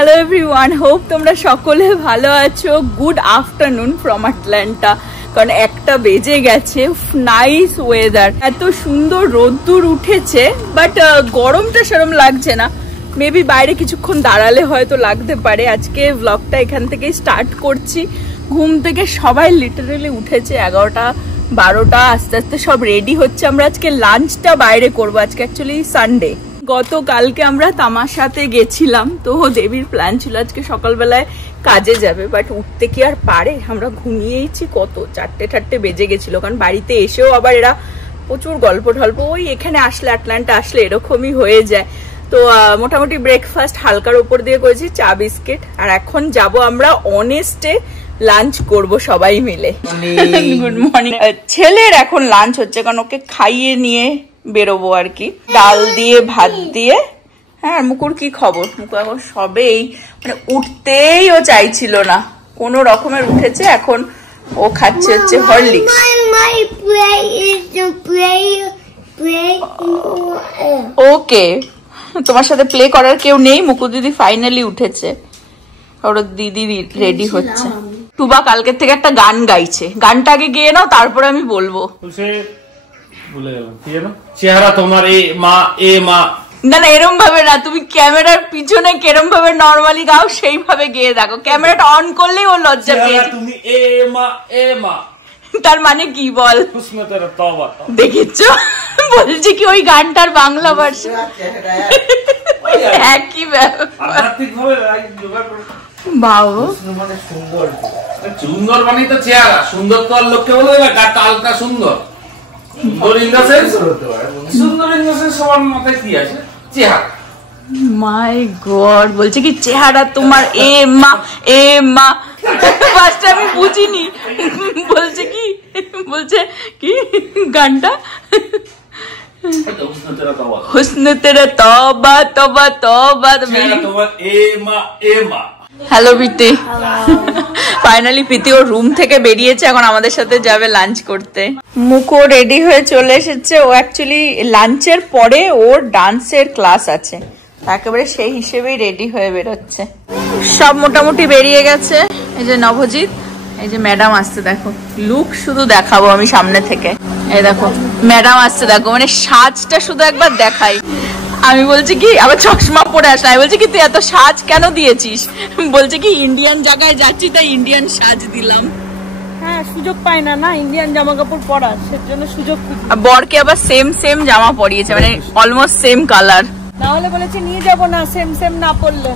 Hello everyone, hope তোমরা সকলে ভালো আছো। Good afternoon from Atlanta. কারণ 1টা বেজে গেছে। নাইস ওয়েদার, এত সুন্দর রোদ্দুর উঠেছে, বাট গরমটা সেরকম লাগছে না। মেবি বাইরে কিছুক্ষণ দাঁড়ালে হয়তো লাগতে পারে। আজকে ব্লগটা এখান থেকেই স্টার্ট করছি। ঘুম থেকে সবাই লিটারেলি উঠেছে 11টা 12টা, আস্তে আস্তে সব রেডি হচ্ছে। আমরা আজকে লাঞ্চটা বাইরে করবো। আজকে অ্যাকচুয়ালি সানডে। গতকালকে আমরা তামাশাতে গেছিলাম, তো দেবীর প্ল্যান ছিল আজকে সকালবেলায় কাজে যাবে, বাট উঠতে কি আর পারে। আমরা ঘুমিয়েইছি কত 4টে বেজে গেছিল। কারণ বাড়িতে এসেও আবার এরা প্রচুর গল্প টল্প, ওই এখানে আসলে আটলান্টা আসলে এরকমই হয়ে যায়। তো মোটামুটি ব্রেকফাস্ট হালকার উপর দিয়ে করেছি, চা বিস্কিট। আর এখন যাব আমরা অনেস্টে লাঞ্চ করব সবাই মিলে। Good morning. ছেলের এখন লাঞ্চ হচ্ছে, কারণ ওকে খাইয়ে নিয়ে বেরোবো আর কি। ডাল দিয়ে ভাত দিয়ে। হ্যাঁ, মুকুর কি খবর? মুকু এখন সবেই মানে উঠতেই ও চাইছিল না, কোনো রকমের উঠেছে। এখন ও খাচ্ছে হচ্ছে হরলিক্স। ওকে, তোমার সাথে প্লে করার কেউ নেই। মুকু দিদি ফাইনালি উঠেছে, ওর দিদি রেডি হচ্ছে। টুবা কালকের থেকে একটা গান গাইছে, গানটা আগে গেয়ে নাও, তারপর আমি বলবো। ভুলে গেলাম কি জানো, চেহারা তোমার এ মা এ মা। না না, এরম ভাবে না, তুমি ক্যামেরার পিছনে কেরম ভাবে নরমালি গাও সেইভাবে গেয়ে দেখো। ক্যামেরাটা অন করলেই ও লজ্জা পেয়ে। তুমি এ মা এ মা, তার মানে কি বল? দেখেছো, বলছি কি ওই গানটার বাংলা ভার্সন একই ব্যাপার। বাবু সুন্দর মানে তো চেহারা, সুন্দর তো আর লোককে বলে দেবে কালটা সুন্দর। মাই গড, বলছে কি চেহারা তোমার এ মা এ মা। ফার্স্ট আমি বুঝিনি, বলছে কি গানটা হুসন তেরা তওবা তওবা তওবা। হ্যালো প্রীতি। ফাইনালি প্রীতি ওর রুম থেকে বেরিয়েছে, এখন আমাদের সাথে যাবে লাঞ্চ করতে। মুকো রেডি হয়ে চলে এসেছে। ও অ্যাকচুয়ালি লাঞ্চের পরে ওর ডান্সের ক্লাস আছে, একেবারে সেই হিসেবেই রেডি হয়ে বেরোচ্ছে। সব মোটামুটি বেরিয়ে গেছে। এই যে নবজিৎ, এই যে ম্যাডাম আসছে, দেখো লুক শুধু দেখাবো আমি সামনে থেকে। এই দেখো ম্যাডাম আসছে, দেখো মানে সাজটা শুধু একবার দেখাই। আমি বলছি কি, আবার চশমা পরে আসলাম। আমি বলছি কি তুই এত সাজ কেন দিয়েছিস? বলছে কি ইন্ডিয়ান জায়গায় যাচ্ছি তাই ইন্ডিয়ান সাজ দিলাম। হ্যাঁ, সুযোগ পায় না না ইন্ডিয়ান জামা কাপড় পরার, সেজন্য সুযোগ। বরকে আবার সেম জামা পরিয়েছে, মানে অলমোস্ট সেম কালার। না হলে বলেছে নিয়ে যাব না, সেম না পরলে।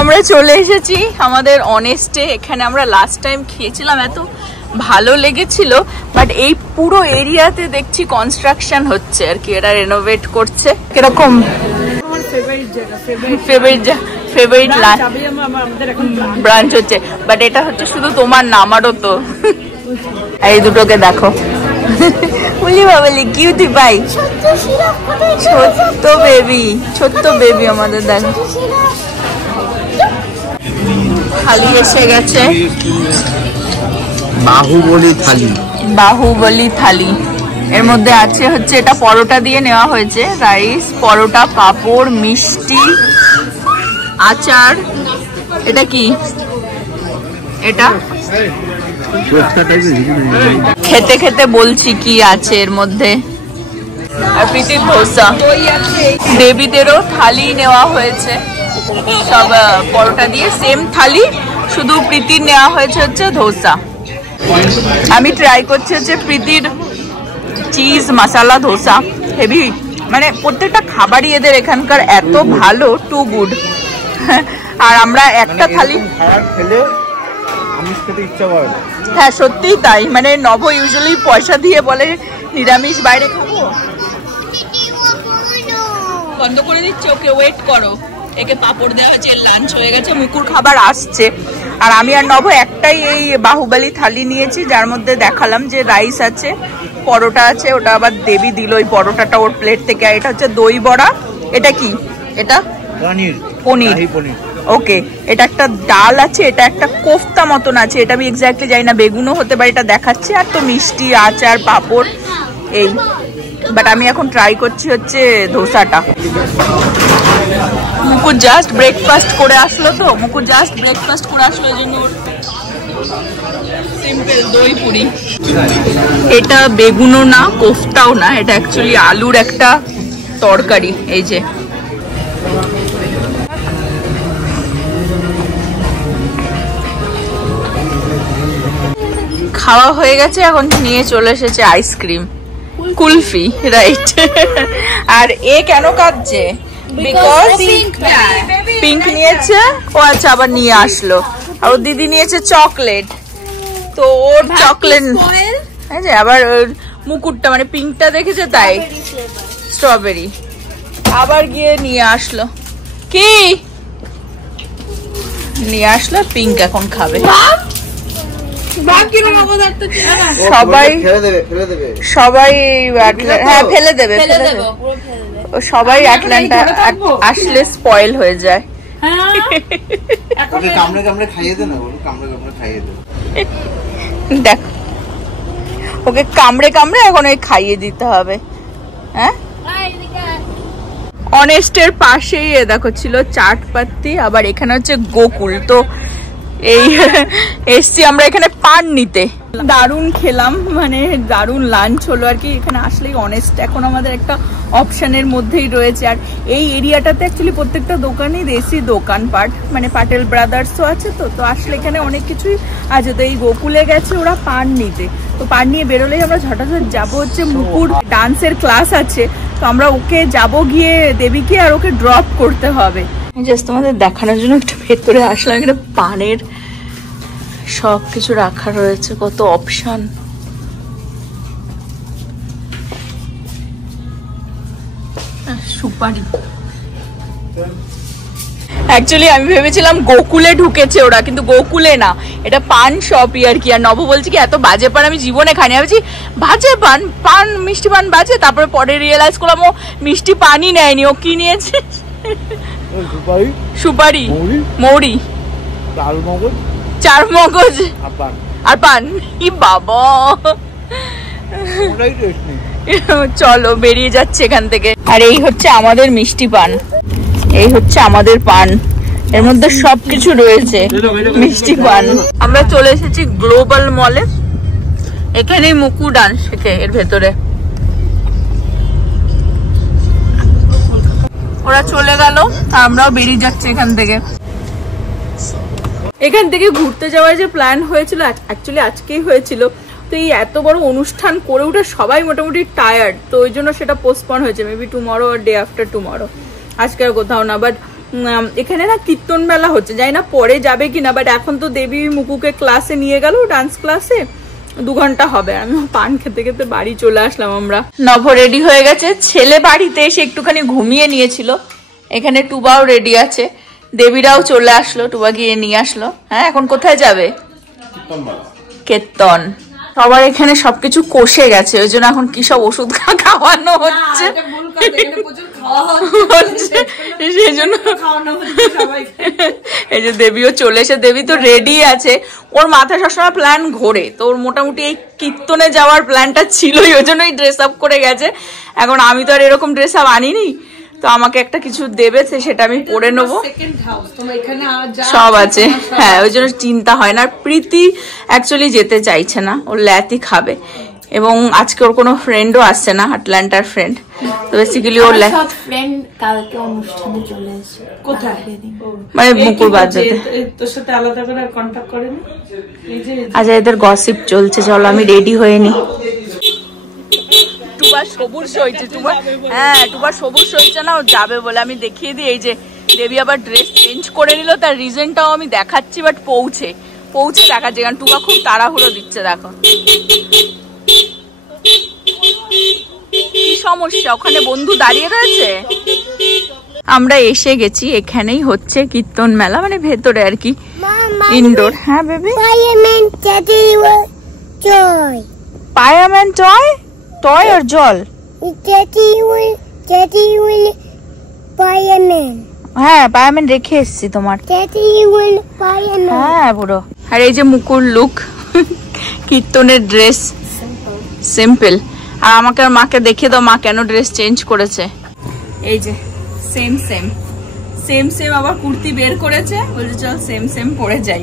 আমরা চলে এসেছি আমাদের অনেস্টে। এখানে আমরা লাস্ট টাইম খেয়েছিলাম, এত ভালো লেগেছিল। বাট এই পুরো এরিয়াতে দেখছি কনস্ট্রাকশন হচ্ছে আর কি, এরা রেনোভেট করছে। কিরকম ফেভারিট ব্রাঞ্চ হচ্ছে, বাট এটা হচ্ছে শুধু তোমার না, আমারও তো। এই দুটোকে দেখো, বলি বাবলি কিউটি পাই, ছোট্ট বেবি আমাদের। দেখো থালি এসে গেছে, বাহুবলী থালি। এর মধ্যে আছে হচ্ছে, এটা পরোটা দিয়ে নেওয়া হয়েছে, রাইস, পরোটা, পাঁপড়, মিষ্টি, আচার। এটা কি? এটা খেতে খেতে বলছি কি আছে এর মধ্যে। আর প্রীতির ধোসা। দেবীদেরও থালি নেওয়া হয়েছে, সব পরোটা দিয়ে সেম থালি, শুধু প্রীতির নেওয়া হয়েছে হচ্ছে ধোসা। আমি ট্রাই করছি হচ্ছে প্রীতির চিজ মশলা ধোসা। হেভি, মানে প্রত্যেকটা খাবারই এদের এখানকার এত ভালো, টু গুড। আর আমরা একটা থালি খেলে আমিষ খেতে ইচ্ছা করে। হ্যাঁ সত্যিই তাই, মানে নব ইউজুয়ালি পয়সা দিয়ে বলে নিরামিষ বাইরে খাবো। বন্ধ করে দিচ্ছে, ওকে ওয়েট করো। একে পাপড় দেওয়া হয়েছে, লাঞ্চ হয়ে গেছে, মুকুর খাবার আসছে। আর আমি আর নব একটাই এই বাহুবলী থালি নিয়েছি, যার মধ্যে দেখালাম যে রাইস আছে, পরোটা আছে, ওটা আবার দেবী দিল ওই পরোটাটা ওর প্লেট থেকে। আর এটা হচ্ছে দই বড়া। এটা কি? এটা পনির। ওকে, এটা একটা ডাল আছে, এটা একটা কোফতা মতন আছে, এটা আমি এক্স্যাক্টলি জানি না, বেগুনও হতে পারে, এটা দেখাচ্ছে। আর তো মিষ্টি, আচার, পাঁপড় এই। বাট আমি এখন ট্রাই করছি হচ্ছে ধোসাটা। মুকুর জাস্ট ব্রেকফাস্ট করে আসলো, তো মুকুর জাস্ট ব্রেকফাস্ট করে আসলো, এই জন্য সিম্পল দই পুরি। এটা বেগুনও না, কোফতাও না, এটা অ্যাকচুয়ালি আলুর একটা তরকারি। এই যে খাওয়া হয়ে গেছে, এখন নিয়ে চলে এসেছে আইসক্রিম, কুলফি, রাইট। আর এ কেন কাঁদছে? বিকজ পিঙ্ক নিয়েছে ও, আচ্ছা আবার নিয়ে আসলো। আর ওর দিদি নিয়েছে চকলেট, তো ওর চকলেট আবার মুকুটটা মানে পিঙ্কটা দেখেছে তাই স্ট্রবেরি আবার গিয়ে নিয়ে আসলো। কি নিয়ে আসলো? পিঙ্ক এখন খাবে। সবাই সবাই হ্যাঁ ফেলে দেবে, সবাই আটলান্টা আসলে স্পয়েল হয়ে যায়। দেখ ওকে কামড়ে কামড়ে এখন ওই খাইয়ে দিতে হবে। হ্যাঁ, অনেস্টের পাশেই দেখো ছিল চাটপাতি, আবার এখানে হচ্ছে গোকুল। তো এই এসছি আমরা এখানে পান নিতে। দারুণ খেলাম, মানে দারুণ লাঞ্চ হলো আর কি। এখানে আসলেই অনেস্ট এখন আমাদের একটা অপশনের মধ্যেই রয়েছে। আর এই এরিয়াটাতে অ্যাকচুয়ালি প্রত্যেকটা দোকানই দেশি দোকানপাট, মানে পাটেল ব্রাদার্সও আছে। তো আসলে এখানে অনেক কিছুই আছে। তো এই গোকুলে গেছে ওরা পান নিতে, তো পান নিয়ে বেরোলেই আমরা ঝটাঝট যাবো হচ্ছে মুকুর ডান্সের ক্লাস আছে, তো আমরা ওকে যাব গিয়ে দেবীকে আর ওকে ড্রপ করতে হবে। জাস্ট তোমাদের দেখানোর জন্য একটু ভেতরে আসলাম। এখানে পানের সব কিছু রাখা রয়েছে, কত অপশন। সুপারি অ্যাকচুয়ালি আমি ভেবেছিলাম গোকুলে ঢুকেছে ওরা, কিন্তু গোকুলে না, এটা পান শপই আর কি। আর নব বলছি কি এত বাজে পান আমি জীবনে খাইনি। আমি বলছি বাজে পান, পান মিষ্টি পান বাজে। তারপরে পরে রিয়েলাইজ করলাম ও মিষ্টি পানই নেয়নি, ও কি নিয়েছে? সুপারি, মৌরি, চার মগজ আর পান। ই বাবা, চলো বেরিয়ে যাচ্ছে এখান থেকে। আর এই হচ্ছে আমাদের মিষ্টি পান, এই হচ্ছে আমাদের পান, এর মধ্যে সবকিছু রয়েছে মিষ্টি পান। আমরা চলে এসেছি গ্লোবাল মলে, এখানেই মুকু ডান্স শেখে এর ভেতরে। ওরা চলে গেল, আমরাও বেরিয়ে যাচ্ছি এখান থেকে। এখান থেকে ঘুরতে যাওয়ার যে প্ল্যান হয়েছিল অ্যাকচুয়ালি আজকেই হয়েছিল, তো এই এত বড় অনুষ্ঠান করে উঠে সবাই মোটামুটি টায়ার্ড, তো ওই জন্য সেটা পোস্টপন হয়েছে। মেবি টুমরো আর ডে আফটার টুমরো, আজকে আর কোথাও না। বাট এখানে না কীর্তন মেলা হচ্ছে, জানি না পরে যাবে কিনা। বাট এখন তো দেবী মুকুকে ক্লাসে নিয়ে গেল, ডান্স ক্লাসে 2 ঘন্টা হবে। আমি পান খেতে খেতে বাড়ি চলে আসলাম। আমরা নভ রেডি হয়ে গেছে, ছেলে বাড়িতে এসে একটুখানি ঘুমিয়ে নিয়েছিল। এখানে টুবাও রেডি আছে, দেবীরাও চলে আসলো, টুবা গিয়ে নিয়ে আসলো। হ্যাঁ, এখন কোথায় যাবে? কীর্তন। সবার এখানে সবকিছু কষে গেছে, ওই জন্য এখন কি সব ওষুধ খাওয়ানো হচ্ছে, সেই জন্য এই যে দেবীও চলে এসে, দেবী তো রেডি আছে। ওর মাথায় সবসময় প্ল্যান ঘোরে, তো ওর মোটামুটি এই কীর্তনে যাওয়ার প্ল্যানটা ছিলই, ওই জন্যই ড্রেস আপ করে গেছে। এখন আমি তো আর এরকম ড্রেস আপ আনিনি, তো আমাকে একটা কিছু দেবে, সেটা আমি পরে নেবো, সব আছে। হ্যাঁ, ওই জন্য চিন্তা হয় না। আর প্রীতি অ্যাকচুয়ালি যেতে চাইছে না, ওর ল্যাতি খাবে। এবং আজকে ওর কোনো ফ্রেন্ডও আসছে না, আটলান্টার ফ্রেন্ড। তো বেসিক্যালি ওর ফ্রেন্ড কালকে অনুষ্ঠানে চলে আসে। কোথায়? মানে মুকুর বাজাতে। তোর সাথে আলাদা করে কন্টাক্ট করেনি? আচ্ছা, এদের গসিপ চলছে, চলো আমি রেডি হয়ে নি। টুবার সবুজ হয়েছে, টুবার সবুজ হয়েছে না, ও যাবে বলে। আমি দেখিয়ে দিই, এই যে দেবী আবার ড্রেস চেঞ্জ করে নিল, তার রিজনটাও আমি দেখাচ্ছি। বাট পৌঁছে দেখাচ্ছি, কারণ টুবা খুব তাড়াহুড়ো দিচ্ছে। দেখো কি সমস্যা, ওখানে বন্ধু দাঁড়িয়ে রয়েছে। আমরা এসে গেছি, এখানেই হচ্ছে কীর্তন মেলা, মানে ভেতরে আর কি, ইনডোর। হ্যাঁ বেবি, পায়াম্যান টয়, টয় আর জল। হ্যাঁ পায়ামেন রেখে এসছি তোমার। হ্যাঁ পুরো। আর এই যে মুকুর লুক, কীর্তনের ড্রেস সিম্পল। আর আমাকে আর মাকে দেখিয়ে দাও মা কেন ড্রেস চেঞ্জ করেছে। এই যে সেম সেম সেম সেম আবার কুর্তি বের করেছে, বলছে চল সেম সেম পরে যাই।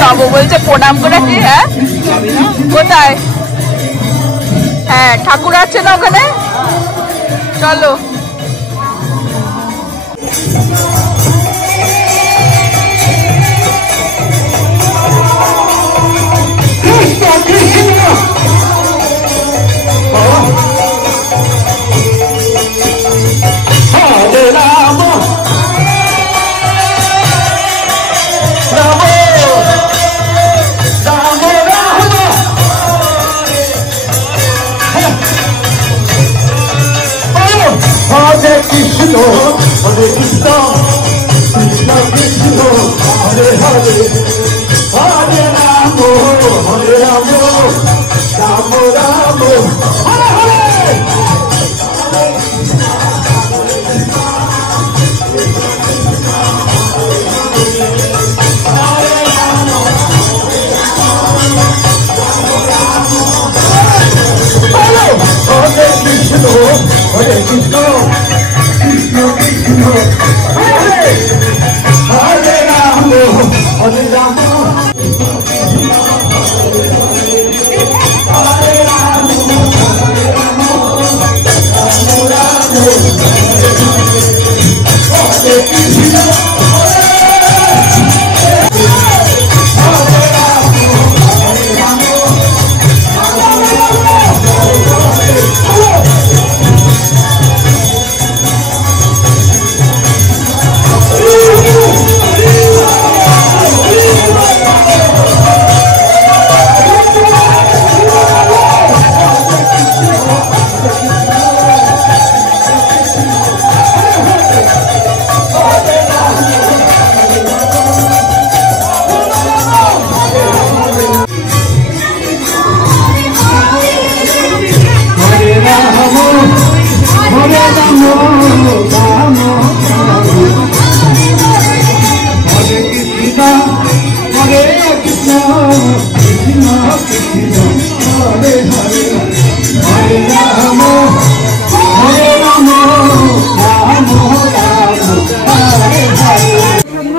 বাবু বলছে প্রণাম করে আসি। হ্যাঁ কোথায়? হ্যাঁ ঠাকুর আছে না ওখানে, চলো।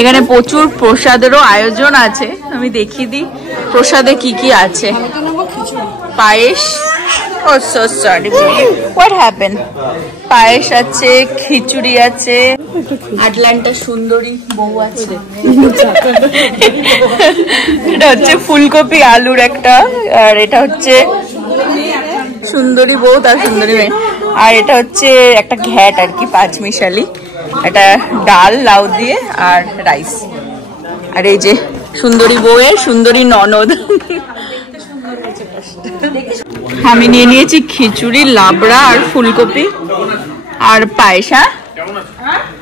এখানে প্রচুর প্রসাদেরও আয়োজন আছে, আমি দেখিয়ে দিই প্রসাদে কি কি আছে। পায়েস, ও সো সরি হোয়াট হ্যাপেন, পায়েস আছে, খিচুড়ি আছে, আটলান্টা সুন্দরী বউ আছে, এটা হচ্ছে ফুলকপি আলুর একটা, আর এটা হচ্ছে সুন্দরী বউ তার সুন্দরী মেয়ে, আর এটা হচ্ছে একটা ঘ্যাট আর কি পাঁচমিশালি, এটা ডাল লাউ দিয়ে আর রাইস। আর এই যে সুন্দরী বউয়ের সুন্দরী ননদ। আমি নিয়ে নিয়েছি খিচুড়ি, লাবড়া আর ফুলকপি আর পায়েস।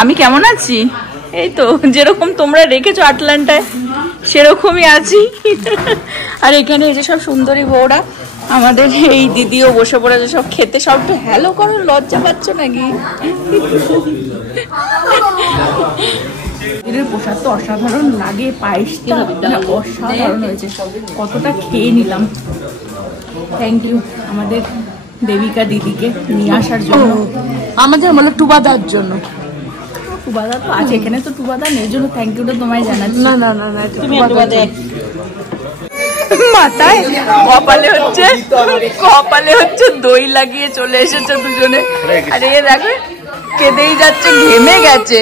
আমি কেমন আছি? এই তো যেরকম তোমরা রেখেছো আটলান্টায় সেরকমই আছি। আর এখানে এই যে সব সুন্দরী বউরা, আমাদের এই দিদিও বসে পড়েছে সব খেতে। সব একটু হ্যালো করো, লজ্জা পাচ্ছ নাকি? প্রসাদ তো অসাধারণ লাগে, পায়েসটা অসাধারণ হয়েছে, কতটা খেয়ে নিলাম। থ্যাংক ইউ আমাদের দেবিকা দিদিকে নিয়ে আসার জন্য, আমাদের মানে টুবাদার জন্য। টুবাদা তো আছে এখানে, তো টুবাদা নেই জন্য থ্যাংক ইউটা তোমায় জানাচ্ছি। না না না না, তুমি মাথায় কপালে হচ্ছে দই লাগিয়ে চলে এসেছে দুজনে। আর এ দেখো কেঁদেই যাচ্ছে, ঘেমে গেছে।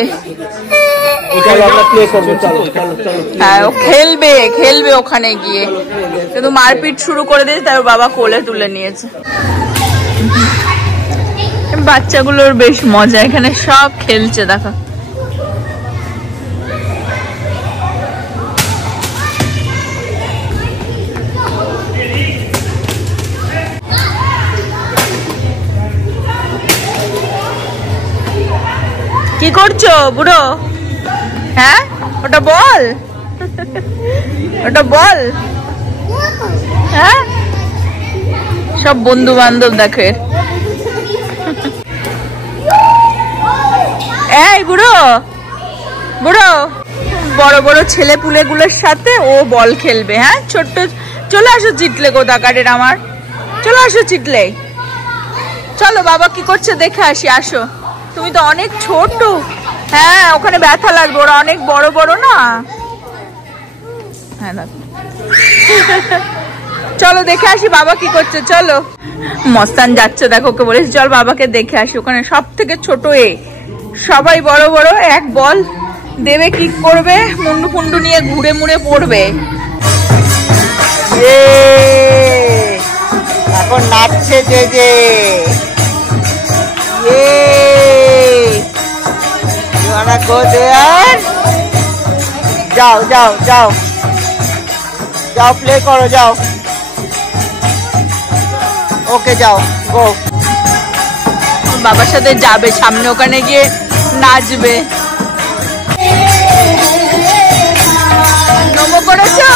হ্যাঁ ও খেলবে ওখানে গিয়ে, কিন্তু মারপিট শুরু করে দিয়েছে, তার বাবা কোলে তুলে নিয়েছে। বাচ্চাগুলোর বেশ মজা, এখানে সব খেলছে দেখো। কি করছো বুড়ো? হ্যাঁ ওটা বল, ওটা বল। হ্যাঁ সব বন্ধু বান্ধব দেখে। এই বুড়ো বুড়ো বড় বড় ছেলে পুলে গুলোর সাথে ও বল খেলবে। হ্যাঁ ছোট্ট চলে আসো চিটলে কোথাকারের আমার, চলে আসো চিটলে। চলো বাবা কি করছে দেখে আসি, আসো। তুমি তো অনেক ছোট। হ্যাঁ ওখানে ব্যথা লাগবে, ওরা অনেক বড় বড় না। হ্যাঁ চলো দেখে আসি বাবা কি করছে। চলো মস্তান যাচ্ছে দেখো, ওকে বলেছি চল বাবাকে দেখে আসি। ওখানে সব থেকে ছোট এ, সবাই বড় বড়। এক বল দেবে কি করবে, মুন্ডু ফুন্ডু নিয়ে ঘুরে মুড়ে পড়বে। এখন নাচছে যে যাও যাও যাও যাও প্লে করো, যাও। ওকে যাও গো। বাবার সাথে যাবে সামনে, ওখানে গিয়ে নাচবে। নমো করেছো?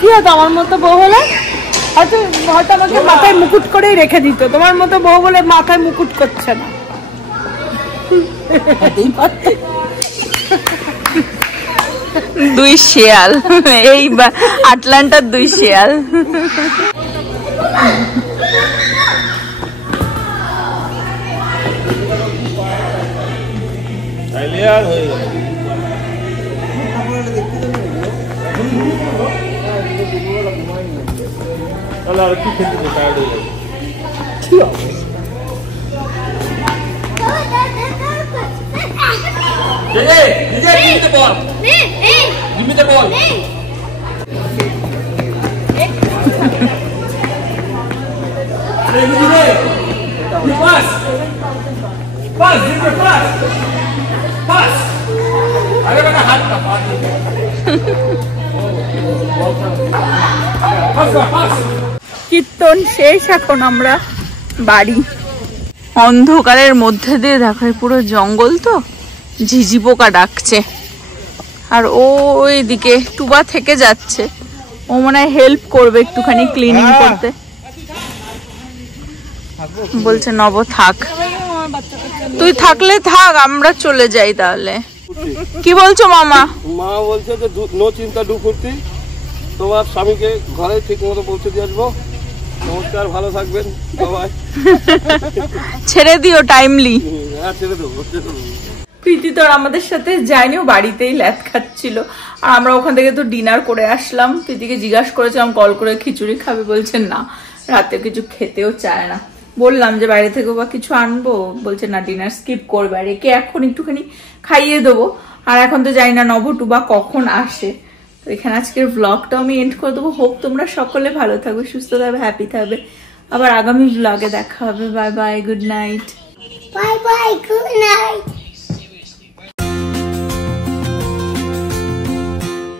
কি হতো আমার মতো বউ হলে? হয়তো হয়তো আমাকে মাথায় মুকুট করেই রেখে দিত। তোমার মতো বউ বলে মাথায় মুকুট করছে না। দুই শেয়াল, এই আটলান্টার দুই শেয়াল। আর হয়ে গেল। তাহলে আর কি খেতে টায়ার্ড হয়ে যাবে। Give me the ball. Give me the ball. You pass. Pass. Give me pass. Pass. अरे बेटा हाथ का पास। Pass. কীর্তন শেষ, এখন আমরা বাড়ি। অন্ধকারের মধ্যে দিয়ে দেখো পুরো জঙ্গল, তো ঝিঝি পোকা ডাকছে। আর ওইদিকে টুবা থেকে যাচ্ছে, ও মনে হয় হেল্প করবে একটুখানি ক্লিনিং করতে। বলছে নব থাক, তুই থাকলে থাক, আমরা চলে যাই তাহলে। কি বলছো মামা? মা বলছে যে নো চিন্তা ডু ফুর্তি, তোমার স্বামীকে ঘরে ঠিক মতো পৌঁছে দিয়ে আসবো। নমস্কার, ভালো থাকবেন সবাই। ছেড়ে দিও টাইমলি। হ্যাঁ ছেড়ে দেবো। প্রীতি তো আমাদের সাথে যায়নি, ও বাড়িতেই ল্যাদ খাচ্ছিল। আর আমরা ওখান থেকে তো ডিনার করে আসলাম। প্রীতিকে জিজ্ঞাসা করেছিলাম কল করে খিচুড়ি খাবে, বলছে না, রাতে কিছু খেতেও চায় না। বললাম যে বাইরে থেকে বা কিছু আনবো, বলছে না ডিনার স্কিপ করবে। আর একে এখন একটুখানি খাইয়ে দেবো। আর এখন তো জানি না নভটু বা কখন আসে। তো এখানে আজকের ব্লগটা আমি এন্ড করে দেবো। হোপ তোমরা সকলে ভালো থাকবে, সুস্থ থাকবে, হ্যাপি থাকবে। আবার আগামী ব্লগে দেখা হবে। Bye bye, good night. Bye bye, good night.